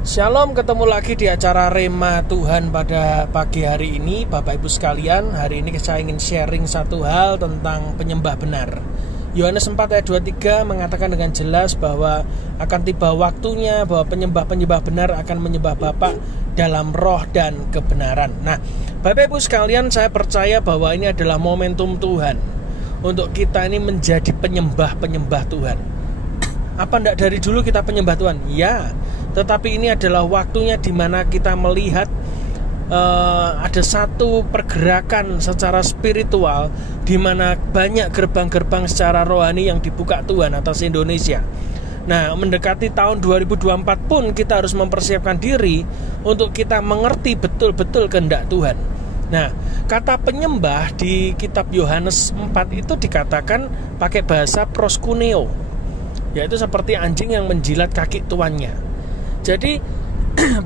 Shalom, ketemu lagi di acara Rema Tuhan pada pagi hari ini. Bapak Ibu sekalian, hari ini saya ingin sharing satu hal tentang penyembah benar. Yohanes 4 ayat 23 mengatakan dengan jelas bahwa akan tiba waktunya bahwa penyembah-penyembah benar akan menyembah Bapa dalam roh dan kebenaran. Nah, Bapak Ibu sekalian, saya percaya bahwa ini adalah momentum Tuhan untuk kita ini menjadi penyembah-penyembah Tuhan. Apa enggak dari dulu kita penyembah Tuhan? Ya, tetapi ini adalah waktunya di mana kita melihat ada satu pergerakan secara spiritual di mana banyak gerbang-gerbang secara rohani yang dibuka Tuhan atas Indonesia. Nah, mendekati tahun 2024 pun kita harus mempersiapkan diri untuk kita mengerti betul-betul kehendak Tuhan. Nah, kata penyembah di kitab Yohanes 4 itu dikatakan pakai bahasa proskuneo, yaitu seperti anjing yang menjilat kaki tuannya. Jadi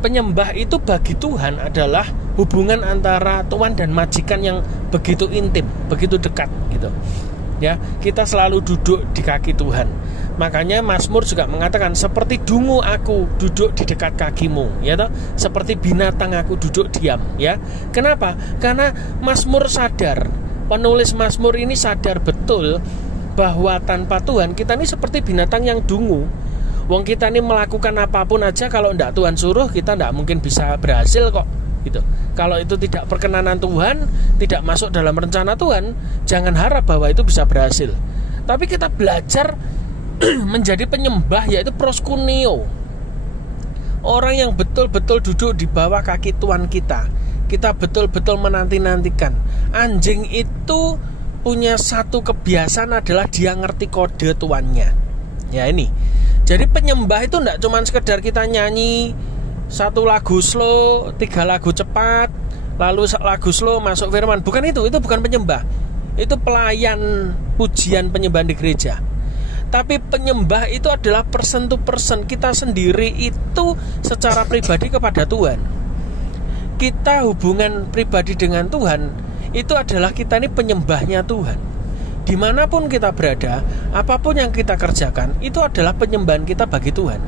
penyembah itu bagi Tuhan adalah hubungan antara tuan dan majikan yang begitu intim, begitu dekat gitu. Ya, kita selalu duduk di kaki Tuhan. Makanya Mazmur juga mengatakan seperti dungu aku duduk di dekat kakimu, ya toh? Seperti binatang aku duduk diam, ya. Kenapa? Karena Mazmur sadar, penulis Mazmur ini sadar betul bahwa tanpa Tuhan kita ini seperti binatang yang dungu. Wong kita ini melakukan apapun aja, kalau tidak Tuhan suruh kita tidak mungkin bisa berhasil kok gitu. Kalau itu tidak perkenanan Tuhan, tidak masuk dalam rencana Tuhan, jangan harap bahwa itu bisa berhasil. Tapi kita belajar menjadi penyembah, yaitu proskuneo, orang yang betul-betul duduk di bawah kaki Tuhan kita. Kita betul-betul menanti-nantikan. Anjing itu punya satu kebiasaan adalah dia ngerti kode tuannya. Ya ini. Jadi penyembah itu tidak cuma sekedar kita nyanyi satu lagu slow, 3 lagu cepat, lalu lagu slow masuk firman. Bukan itu bukan penyembah. Itu pelayan pujian penyembahan di gereja. Tapi penyembah itu adalah person to person. Kita sendiri itu secara pribadi kepada Tuhan. Kita hubungan pribadi dengan Tuhan itu adalah kita ini penyembahnya Tuhan. Dimanapun kita berada, apapun yang kita kerjakan, itu adalah penyembahan kita bagi Tuhan.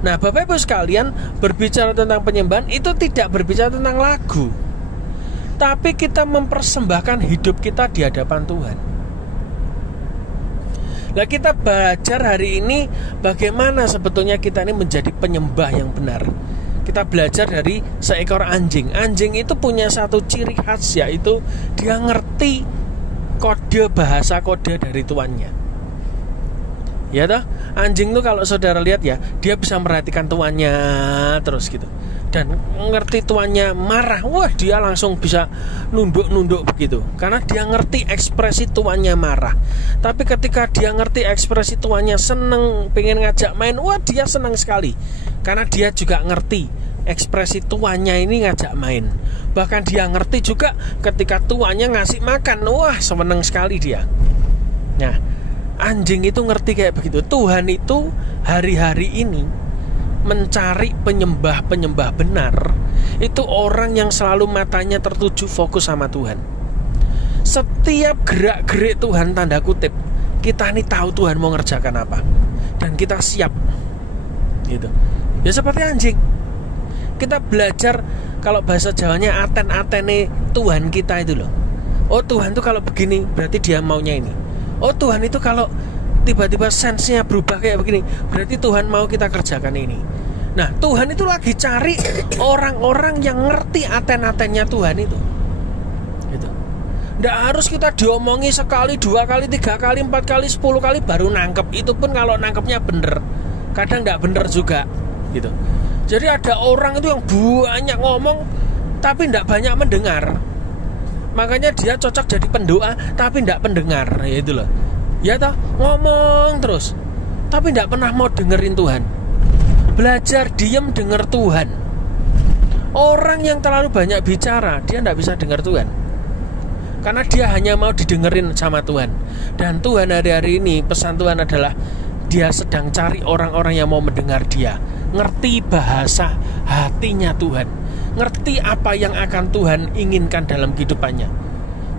Nah, Bapak Ibu sekalian, berbicara tentang penyembahan itu tidak berbicara tentang lagu, tapi kita mempersembahkan hidup kita di hadapan Tuhan. Nah, kita belajar hari ini bagaimana sebetulnya kita ini menjadi penyembah yang benar. Kita belajar dari seekor anjing. Anjing itu punya satu ciri khas, yaitu dia ngerti kode, bahasa kode dari tuannya. Ya toh? Anjing itu kalau saudara lihat ya, dia bisa merhatikan tuannya terus gitu. Dan ngerti tuannya marah, wah dia langsung bisa nunduk-nunduk begitu. Karena dia ngerti ekspresi tuannya marah. Tapi ketika dia ngerti ekspresi tuannya seneng, pengen ngajak main, wah dia senang sekali. Karena dia juga ngerti ekspresi tuannya ini ngajak main. Bahkan dia ngerti juga ketika tuannya ngasih makan, wah seneng sekali dia. Nah, anjing itu ngerti kayak begitu. Tuhan itu hari-hari ini mencari penyembah-penyembah benar. Itu orang yang selalu matanya tertuju fokus sama Tuhan. Setiap gerak-gerik Tuhan, tanda kutip, kita ini tahu Tuhan mau ngerjakan apa, dan kita siap gitu. Ya seperti anjing. Kita belajar, kalau bahasa Jawanya aten-atene Tuhan kita itu loh. Oh Tuhan itu kalau begini berarti dia maunya ini. Oh Tuhan itu kalau tiba-tiba sense-nya berubah kayak begini berarti Tuhan mau kita kerjakan ini. Nah, Tuhan itu lagi cari orang-orang yang ngerti aten-atennya Tuhan itu gitu. Nggak harus kita diomongi sekali, 2 kali, 3 kali, 4 kali, 10 kali baru nangkep. Itu pun kalau nangkepnya bener. Kadang nggak bener juga gitu. Jadi ada orang itu yang banyak ngomong tapi nggak banyak mendengar. Makanya dia cocok jadi pendoa tapi nggak pendengar, ya itu loh. Ya toh, ngomong terus tapi nggak pernah mau dengerin Tuhan. Belajar diam denger Tuhan. Orang yang terlalu banyak bicara, dia nggak bisa dengar Tuhan, karena dia hanya mau didengerin sama Tuhan. Dan Tuhan hari-hari ini, pesan Tuhan adalah dia sedang cari orang-orang yang mau mendengar dia, ngerti bahasa hatinya Tuhan, ngerti apa yang akan Tuhan inginkan dalam kehidupannya.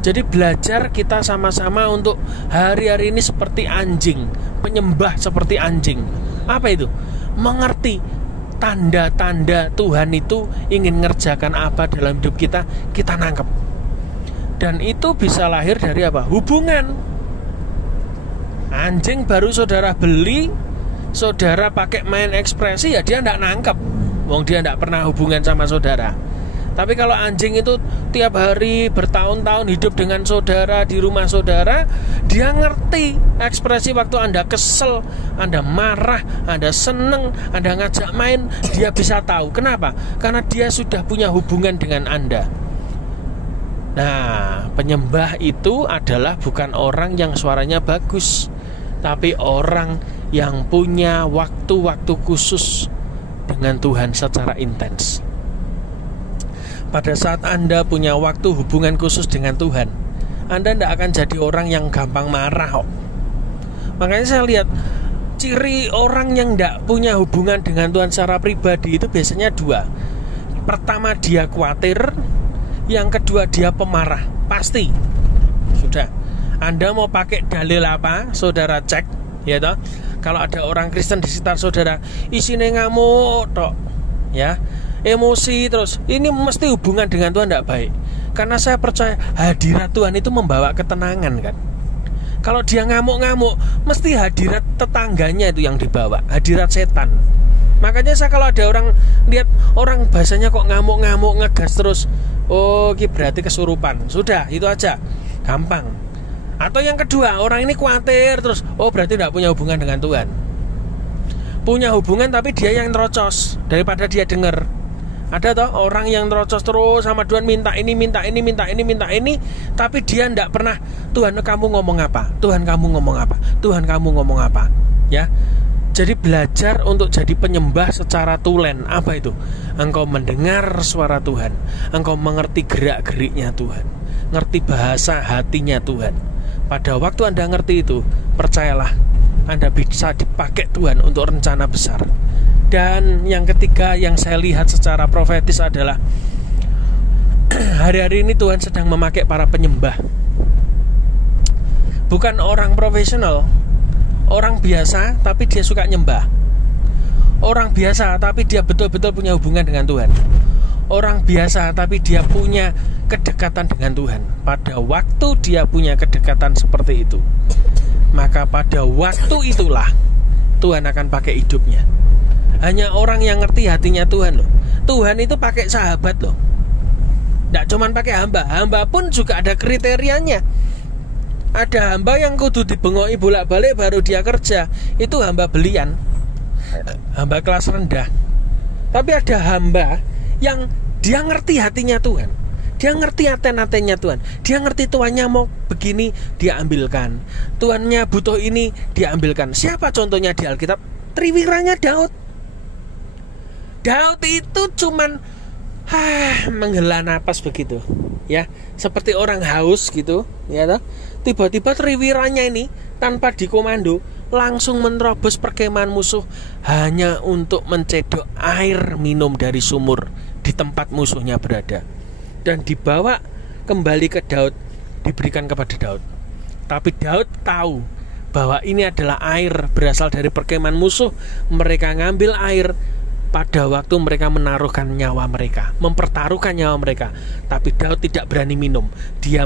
Jadi belajar kita sama-sama untuk hari-hari ini seperti anjing, penyembah seperti anjing. Apa itu? Mengerti tanda-tanda Tuhan itu ingin ngerjakan apa dalam hidup kita, kita nangkep. Dan itu bisa lahir dari apa? Hubungan. Anjing baru saudara beli, saudara pakai main ekspresi, ya dia nggak nangkep. Wong dia nggak pernah hubungan sama saudara. Tapi kalau anjing itu tiap hari bertahun-tahun hidup dengan saudara di rumah saudara, dia ngerti ekspresi waktu Anda kesel, Anda marah, Anda seneng, Anda ngajak main, dia bisa tahu. Kenapa? Karena dia sudah punya hubungan dengan Anda. Nah, penyembah itu adalah bukan orang yang suaranya bagus, tapi orang yang punya waktu-waktu khusus dengan Tuhan secara intens. Pada saat Anda punya waktu hubungan khusus dengan Tuhan, Anda tidak akan jadi orang yang gampang marah kok. Makanya saya lihat ciri orang yang tidak punya hubungan dengan Tuhan secara pribadi itu biasanya dua. Pertama, dia khawatir. Yang kedua, dia pemarah. Pasti. Sudah. Anda mau pakai dalil apa, saudara cek, ya toh. Kalau ada orang Kristen di sekitar saudara, isinya ngamuk tok, ya, emosi terus, ini mesti hubungan dengan Tuhan tidak baik. Karena saya percaya hadirat Tuhan itu membawa ketenangan kan. Kalau dia ngamuk-ngamuk, mesti hadirat tetangganya itu yang dibawa, hadirat setan. Makanya saya kalau ada orang lihat orang bahasanya kok ngamuk-ngamuk, ngegas terus, oh ini berarti kesurupan. Sudah, itu aja, gampang. Atau yang kedua, orang ini khawatir terus, oh berarti tidak punya hubungan dengan Tuhan. Punya hubungan tapi dia yang terocos daripada dia dengar. Ada toh orang yang terocos terus sama Tuhan, minta ini, minta ini, minta ini, minta ini, tapi dia tidak pernah, Tuhan kamu ngomong apa? Tuhan kamu ngomong apa? Tuhan kamu ngomong apa? Ya. Jadi belajar untuk jadi penyembah secara tulen. Apa itu? Engkau mendengar suara Tuhan, engkau mengerti gerak-geriknya Tuhan, ngerti bahasa hatinya Tuhan. Pada waktu Anda ngerti itu, percayalah, Anda bisa dipakai Tuhan untuk rencana besar. Dan yang ketiga yang saya lihat secara profetis adalah hari-hari ini Tuhan sedang memakai para penyembah. Bukan orang profesional, orang biasa tapi dia suka nyembah. Orang biasa tapi dia betul-betul punya hubungan dengan Tuhan. Orang biasa tapi dia punya kedekatan dengan Tuhan. Pada waktu dia punya kedekatan seperti itu, maka pada waktu itulah Tuhan akan pakai hidupnya. Hanya orang yang ngerti hatinya Tuhan loh. Tuhan itu pakai sahabat loh. Tidak cuma pakai hamba. Hamba pun juga ada kriterianya. Ada hamba yang kudu dibengoi bolak-balik baru dia kerja. Itu hamba belian, hamba kelas rendah. Tapi ada hamba yang dia ngerti hatinya Tuhan, dia ngerti aten-atennya Tuhan, dia ngerti tuannya mau begini, dia ambilkan. Tuannya butuh ini, dia ambilkan. Siapa contohnya di Alkitab? Triwiranya Daud. Daud itu cuman menghela napas begitu, ya, seperti orang haus gitu, ya toh. Tiba-tiba triwiranya ini tanpa dikomando langsung menerobos perkemahan musuh hanya untuk mencedok air minum dari sumur di tempat musuhnya berada, dan dibawa kembali ke Daud, diberikan kepada Daud. Tapi Daud tahu bahwa ini adalah air berasal dari perkemahan musuh. Mereka ngambil air pada waktu mereka menaruhkan nyawa mereka, mempertaruhkan nyawa mereka. Tapi Daud tidak berani minum. Dia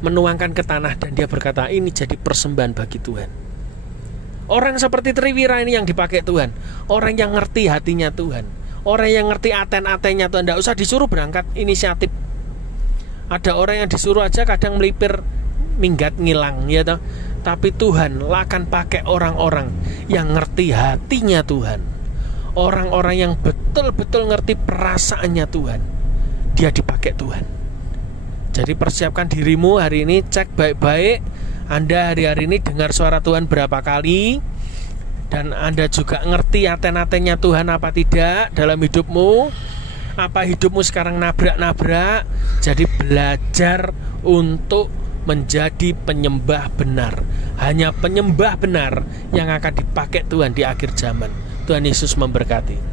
menuangkan ke tanah dan dia berkata, ini jadi persembahan bagi Tuhan. Orang seperti Triwira ini yang dipakai Tuhan. Orang yang ngerti hatinya Tuhan, orang yang ngerti aten-atennya Tuhan. Tidak usah disuruh berangkat inisiatif. Ada orang yang disuruh aja kadang melipir, minggat, ngilang, ya toh. Tapi Tuhan akan pakai orang-orang yang ngerti hatinya Tuhan, orang-orang yang betul-betul ngerti perasaannya Tuhan. Dia dipakai Tuhan. Jadi persiapkan dirimu hari ini, cek baik-baik Anda hari-hari ini dengar suara Tuhan berapa kali, dan Anda juga ngerti aten-atennya Tuhan apa tidak dalam hidupmu. Apa hidupmu sekarang nabrak-nabrak? Jadi belajar untuk menjadi penyembah benar. Hanya penyembah benar yang akan dipakai Tuhan di akhir zaman. Tuhan Yesus memberkati.